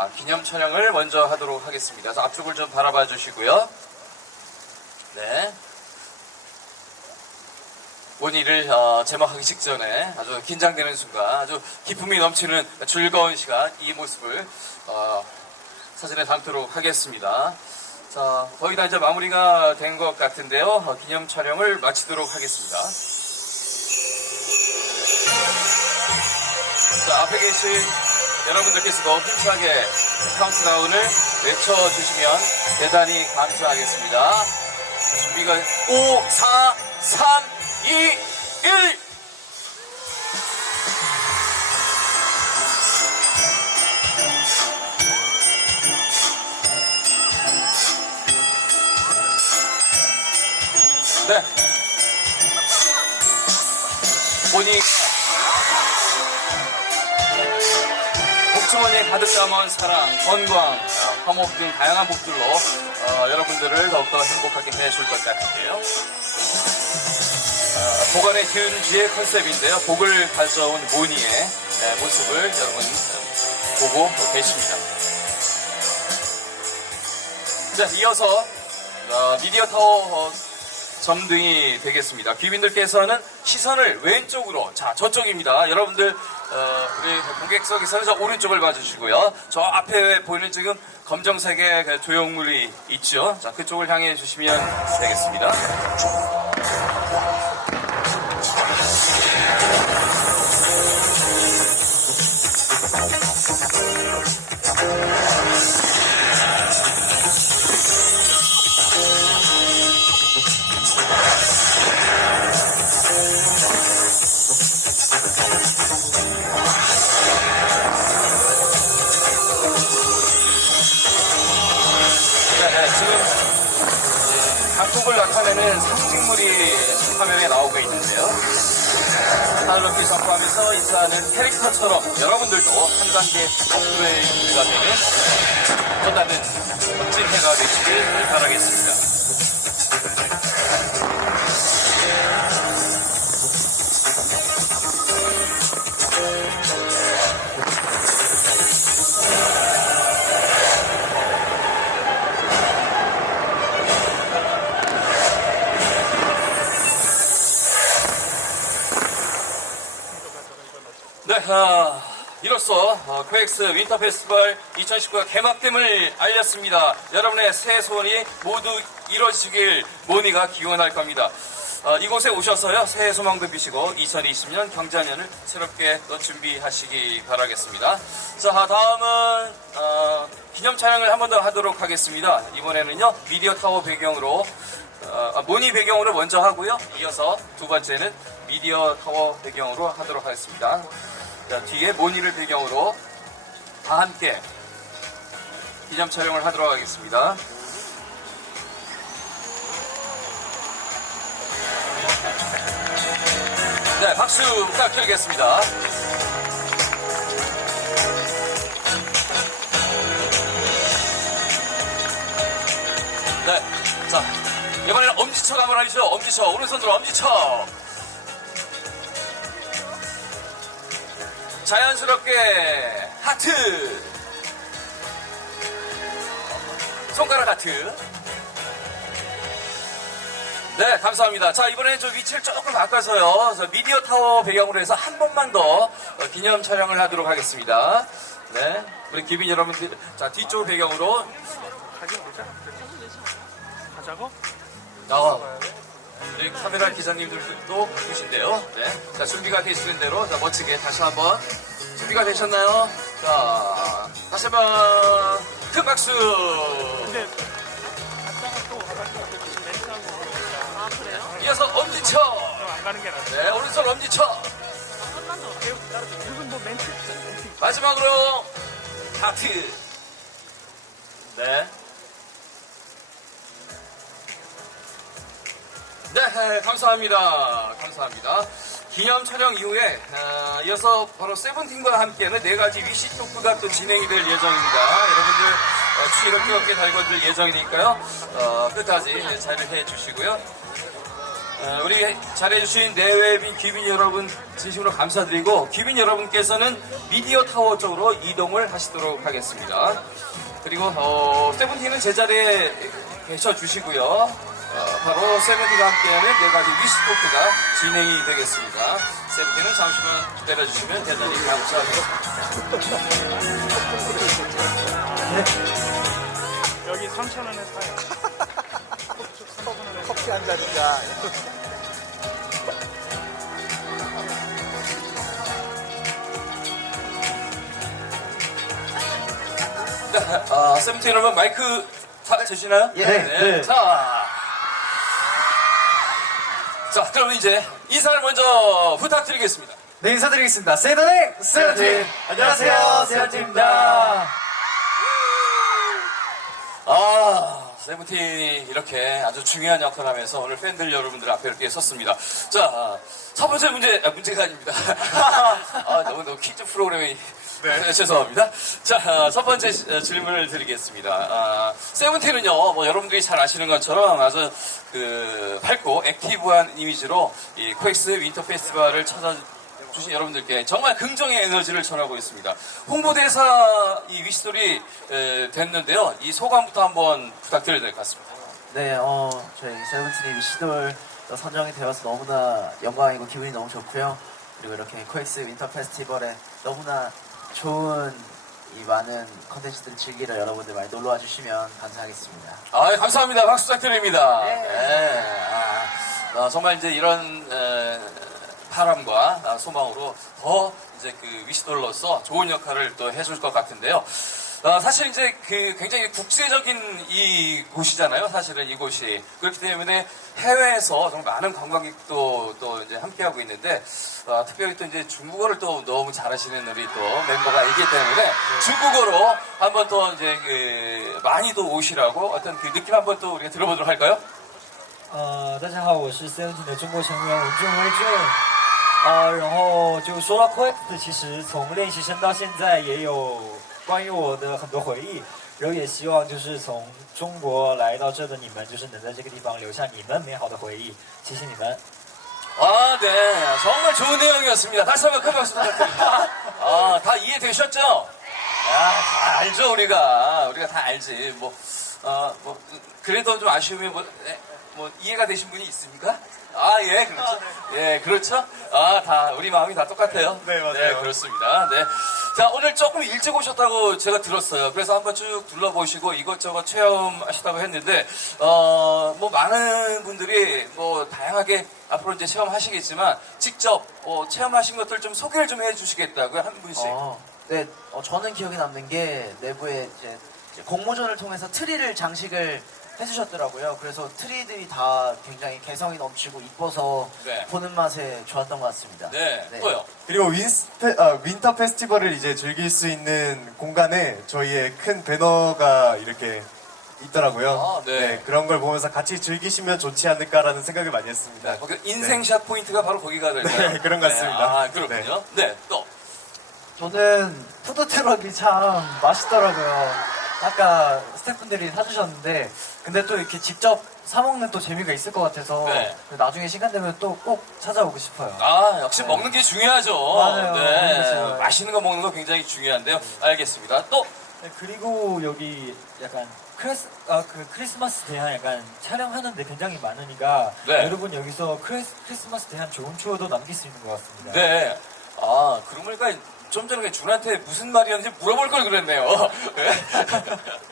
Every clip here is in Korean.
자, 기념 촬영을 먼저 하도록 하겠습니다. 자, 앞쪽을 좀 바라봐 주시고요. 네. 원의를 어, 제막하기 직전에 아주 긴장되는 순간, 아주 기쁨이 넘치는 즐거운 시간, 이 모습을 어, 사진에 담도록 하겠습니다. 자, 거의 다 이제 마무리가 된 것 같은데요. 어, 기념 촬영을 마치도록 하겠습니다. 자, 앞에 계신 여러분들께서도 힘차게 카운트다운을 외쳐주시면 대단히 감사하겠습니다. 준비가 5, 4, 3, 2, 1. 네. 본인 복주머니에 가득 담은 사랑, 건강, 어, 화목 등 다양한 복들로 어, 여러분들을 더욱더 행복하게 해줄 것 같은데요. 어, 복안의 기운주의 컨셉인데요. 복을 가져온 모니의 네, 모습을 여러분 어, 보고 계십니다. 자, 이어서 어, 미디어 타워 어, 점등이 되겠습니다. 귀빈들께서는 시선을 왼쪽으로, 자, 저쪽입니다. 여러분들, 어, 우리 고객석에서는 저 오른쪽을 봐주시고요. 저 앞에 보이는 지금 검정색의 그 조형물이 있죠. 자, 그쪽을 향해 주시면 되겠습니다. 지금 각국을 나타내는 상징물이 화면에 나오고 있는데요. 하늘높이 선포하면서 인사하는 캐릭터처럼 여러분들도 한 단계 업그레이드가 되는 또 다른 멋진 해가 되시길 바라겠습니다. 어, 코엑스 윈터 페스티벌 2019가 개막됨을 알렸습니다. 여러분의 새 소원이 모두 이루어지길 모니가 기원할 겁니다. 어, 이곳에 오셔서요 새해 소망도 비시고 2020년 경자년을 새롭게 또 준비하시기 바라겠습니다. 자 다음은 어, 기념 촬영을 한 번 더 하도록 하겠습니다. 이번에는요 미디어 타워 배경으로 어, 아, 모니 배경으로 먼저 하고요. 이어서 두 번째는 미디어 타워 배경으로 하도록 하겠습니다. 자, 뒤에 모니를 배경으로 다 함께 기념 촬영을 하도록 하겠습니다. 네, 박수 부탁드리겠습니다. 네, 자, 이번에는 엄지척 한번 하시죠. 엄지척, 오른손으로 엄지척. 자연스럽게 하트. 손가락 하트. 네, 감사합니다. 자, 이번에는 저 위치를 조금 바꿔서요. 저 미디어 타워 배경으로 해서 한 번만 더 어, 기념 촬영을 하도록 하겠습니다. 네, 우리 기빈 여러분들, 자, 뒤쪽 배경으로. 가자고? 나와. 우리 카메라 기사님들도 바쁘신데요. 네. 자, 준비가 되시는 대로, 자, 멋지게 다시 한 번. 준비가 되셨나요? 자, 다시 한 번. 큰 박수! 그러니까 아 그래요? 이어서 엄지척! 안 가는 게 낫지. 네, 오른손 엄지척! 배우 따로 뭐 멘트. 마지막으로, 하트! 네. 네, 감사합니다. 감사합니다. 기념 촬영 이후에 어, 이어서 바로 세븐틴과 함께하는 네 가지 위시 토크가 또 진행이 될 예정입니다. 여러분들 어, 추위를 뜨겁게 달궈줄 예정이니까요. 어, 끝까지 잘 해주시고요. 어, 우리 잘해주신 내외빈 귀빈 여러분 진심으로 감사드리고 귀빈 여러분께서는 미디어 타워 쪽으로 이동을 하시도록 하겠습니다. 그리고 어, 세븐틴은 제자리에 계셔 주시고요. 어, 바로 세븐틴과 함께하는 네 가지 위시토크가 진행이 되겠습니다. 세븐틴은 잠시만 기다려주시면 대단히 감사하겠습니다. 여기 3,000원에 사요. 커피 한 잔인가. 아, 세븐틴 여러분 마이크 다 되시나요? 예. 네. 자. 자, 그럼 이제 인사를 먼저 부탁드리겠습니다. 네, 인사드리겠습니다. 세더넥! 세븐틴! 안녕하세요, 세븐틴입니다. 아, 세븐틴이 이렇게 아주 중요한 역할을 하면서 오늘 팬들 여러분들 앞에 이렇게 섰습니다. 자, 첫 번째 문제, 아, 문제가 아닙니다. 아, 너무, 너무 퀴즈 프로그램이. 네, 죄송합니다. 자, 첫 번째 시- 어, 질문을 드리겠습니다. 아, 세븐틴은요, 뭐 여러분들이 잘 아시는 것처럼 아주 그 밝고 액티브한 이미지로 이 코엑스 윈터 페스티벌을 찾아 주신 여러분들께 정말 긍정의 에너지를 전하고 있습니다. 홍보대사 이 위시돌이 에, 됐는데요. 이 소감부터 한번 부탁드려야 될 것 같습니다. 네, 어, 저희 세븐틴이 위시돌 선정이 되어서 너무나 영광이고 기분이 너무 좋고요. 그리고 이렇게 코엑스 윈터 페스티벌에 너무나 좋은 이 많은 컨텐츠들을 즐기러 여러분들 많이 놀러와 주시면 감사하겠습니다. 아, 감사합니다. 박수 부탁드립니다. 네. 네, 아, 아, 정말 이제 이런 에, 바람과 아, 소망으로 더 이제 그 위시돌로서 좋은 역할을 또 해줄 것 같은데요. 어, 사실 이제 그 굉장히 국제적인 이 곳이잖아요. 사실은 이곳이 그렇기 때문에 해외에서 정말 많은 관광객도 또 이제 함께하고 있는데 어, 특별히 또 이제 중국어를 또 너무 잘하시는 우리 또 멤버가 있기 때문에 중국어로 한번 또 이제 그 많이 또 오시라고 어떤 그 느낌 한번 또 우리가 들어보도록 할까요? 呃，大家好，我是 Seventeen 的中国成员吴俊威俊。啊、然后就说到 Quest，其实从练习生到现在也有 关于我的很多回忆，然后也希望就是从中国来到这的你们，就是能在这个地方留下你们美好的回忆，谢谢你们。 아, 네. 정말 좋은 내용이었습니다. 다시 한번 큰 박수 부탁드립니다. 아, 다 이해되셨죠? 아, 다 알죠, 우리가. 우리가 다 알지. 뭐, 어, 뭐, 그래도 좀 아쉬움이 뭐, 네, 뭐, 이해가 되신 분이 있습니까? 아, 예, 그렇죠. 예, 그렇죠. 아, 다, 우리 마음이 다 똑같아요. 네, 맞아요. 네, 그렇습니다. 네. 자, 오늘 조금 일찍 오셨다고 제가 들었어요. 그래서 한번 쭉 둘러보시고 이것저것 체험하셨다고 했는데, 어, 뭐, 많은 분들이 뭐, 다양하게 앞으로 이제 체험하시겠지만, 직접 어, 체험하신 것들 좀 소개를 좀 해주시겠다고요, 한 분씩. 어, 네, 어, 저는 기억에 남는 게 내부에 이제, 이제 공모전을 통해서 트리를 장식을 해주셨더라고요. 그래서 트리들이 다 굉장히 개성이 넘치고 이뻐서 네. 보는 맛에 좋았던 것 같습니다. 네, 네. 또요. 그리고 윈스페, 아, 윈터 페스티벌을 이제 즐길 수 있는 공간에 저희의 큰 배너가 이렇게 있더라고요. 아, 네. 그런 걸 보면서 같이 즐기시면 좋지 않을까라는 생각을 많이 했습니다. 네, 거기 인생샷 포인트가 바로 거기가 될까요? 네, 그런 것 같습니다. 아, 그렇군요. 네, 또. 저는 푸드트럭이 참 맛있더라고요. 아까 스태프분들이 사주셨는데, 근데 또 이렇게 직접 사 먹는 또 재미가 있을 것 같아서, 네. 나중에 시간 되면 또 꼭 찾아오고 싶어요. 아, 역시 먹는 게 중요하죠. 맞아요. 먹는 게 네. 중요해요. 맛있는 거 먹는 거 굉장히 중요한데요. 알겠습니다. 또. 네, 그리고 여기 약간 크리스, 아, 그 크리스마스 대한 약간 촬영하는데 굉장히 많으니까, 네. 여러분 여기서 크리스, 크리스마스 대한 좋은 추억도 남길 수 있는 것 같습니다. 네. 아, 그러고 보니까 좀 전에 준한테 무슨 말이었는지 물어볼 걸 그랬네요. 네.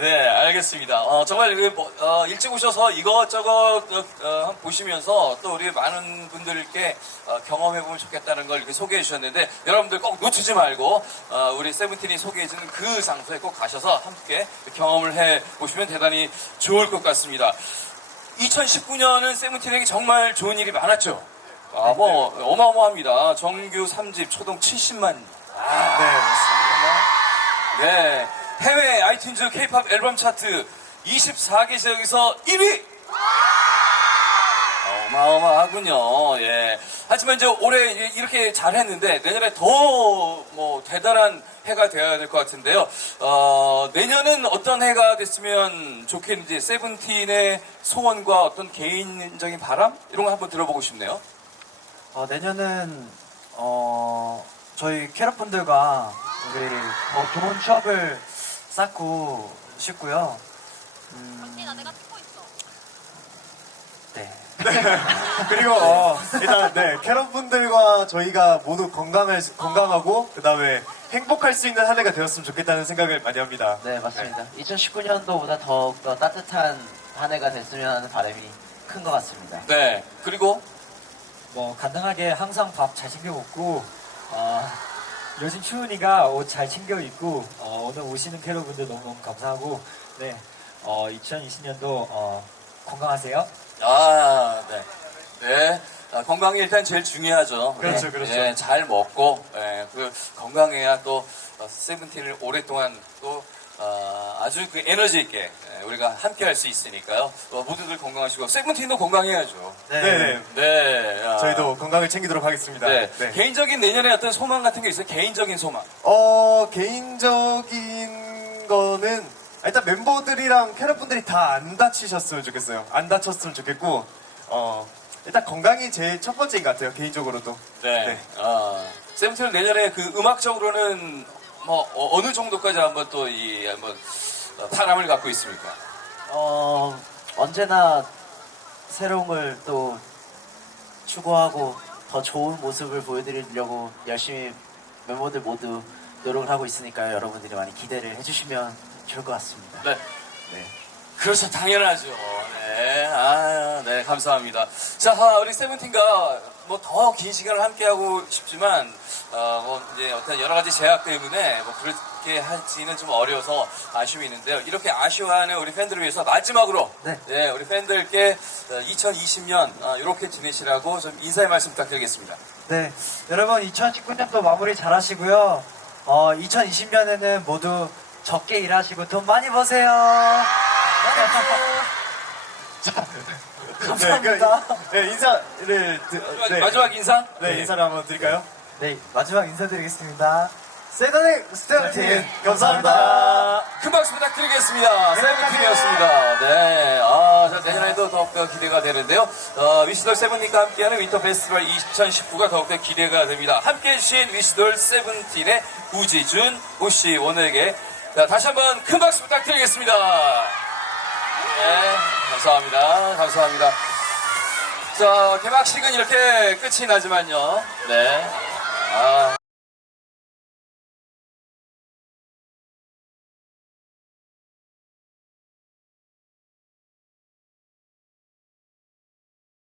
네, 알겠습니다. 어, 정말 그, 뭐, 어, 일찍 오셔서 이것저것 어, 어, 보시면서 또 우리 많은 분들께 어, 경험해보면 좋겠다는 걸 이렇게 소개해 주셨는데 여러분들 꼭 놓치지 말고 어, 우리 세븐틴이 소개해 주는 그 장소에 꼭 가셔서 함께 경험을 해 보시면 대단히 좋을 것 같습니다. 2019년은 세븐틴에게 정말 좋은 일이 많았죠. 아, 뭐, 어마어마합니다. 정규 3집 초동 70만. 아, 네, 맞습니다. 네. 해외 아이튠즈 K-팝 앨범 차트 24개 지역에서 1위! 어마어마하군요. 예. 하지만 이제 올해 이렇게 잘했는데 내년에 더 뭐 대단한 해가 되어야 될 것 같은데요. 어, 내년은 어떤 해가 됐으면 좋겠는지 세븐틴의 소원과 어떤 개인적인 바람 이런 거 한번 들어보고 싶네요. 어, 내년은 어, 저희 캐럿분들과 우리 더 좋은 추억을 쌓고 싶고요. 음, 언니 나 내가 찍고 있어. 네. 그리고 어, 일단 네 캐럿 분들과 저희가 모두 건강할 건강하고 그 다음에 행복할 수 있는 한 해가 되었으면 좋겠다는 생각을 많이 합니다. 네, 맞습니다. 2019년도보다 더욱더 따뜻한 한 해가 됐으면 하는 바람이 큰 것 같습니다. 네. 그리고 뭐 간단하게 항상 밥 잘 챙겨 먹고 어, 요즘 추우니까 옷 잘 챙겨 입고 어, 오늘 오시는 캐럿분들 너무너무 감사하고 네, 어, 2020년도 어, 건강하세요. 아, 네. 네. 아, 건강이 일단 제일 중요하죠. 그렇죠, 네. 그렇죠. 예, 잘 먹고, 예, 그 건강해야 또 어, 세븐틴을 오랫동안 또 어, 아주 그 에너지 있게 예, 우리가 함께 할 수 있으니까요. 어, 모두들 건강하시고 세븐틴도 건강해야죠. 네 네. 네. 아, 저희도 건강을 챙기도록 하겠습니다. 네. 네. 개인적인 내년에 어떤 소망 같은 게 있어요? 개인적인 소망. 어 개인적인 거는 일단 멤버들이랑 캐럿분들이 다 안 다치셨으면 좋겠어요. 안 다쳤으면 좋겠고 어 일단 건강이 제일 첫 번째인 것 같아요. 개인적으로도. 네. 네. 아, 세븐틴은 내년에 그 음악적으로는 뭐 어, 느 정도까지 한번 또 이 한번 어, 바람을 갖고 있습니까? 어, 언제나 새로운 걸 또 추구하고 더 좋은 모습을 보여드리려고 열심히 멤버들 모두 노력을 하고 있으니까요. 여러분들이 많이 기대를 해주시면 좋을 것 같습니다. 네. 네. 그렇죠, 당연하죠. 네, 아, 네, 감사합니다. 자, 아, 우리 세븐틴과 뭐 더 긴 시간을 함께하고 싶지만, 어, 뭐 이제 어떤 여러 가지 제약 때문에 뭐 그렇게 하지는 좀 어려서 아쉬움이 있는데요. 이렇게 아쉬워하는 우리 팬들을 위해서 마지막으로, 네. 우리 팬들께 2020년 이렇게 지내시라고 좀 인사의 말씀 부탁드리겠습니다. 네, 여러분 2019년도 마무리 잘하시고요. 어, 2020년에는 모두 적게 일하시고 돈 많이 버세요. 감사합니다. 네, 그, 네, 인사를 드- 마지막, 네, 마지막 인사? 네, 인사를 한번 드릴까요? 네, 마지막 인사드리겠습니다. 세븐틴 네, 스테븐틴 감사합니다. 큰 박수 부탁드리겠습니다. 세븐틴이었습니다. 네. 아, 자, 내년에도 더욱더 기대가 되는데요. 어, 위시돌 세븐틴과 함께하는 윈터 페스티벌 2019가 더욱더 기대가 됩니다. 함께 해주신 위시돌 세븐틴의 우지준, 오씨, 오늘에게 자, 다시 한번 큰 박수 부탁드리겠습니다. 네. 감사합니다. 감사합니다. 자, 개막식은 이렇게 끝이 나지만요. 네. 아.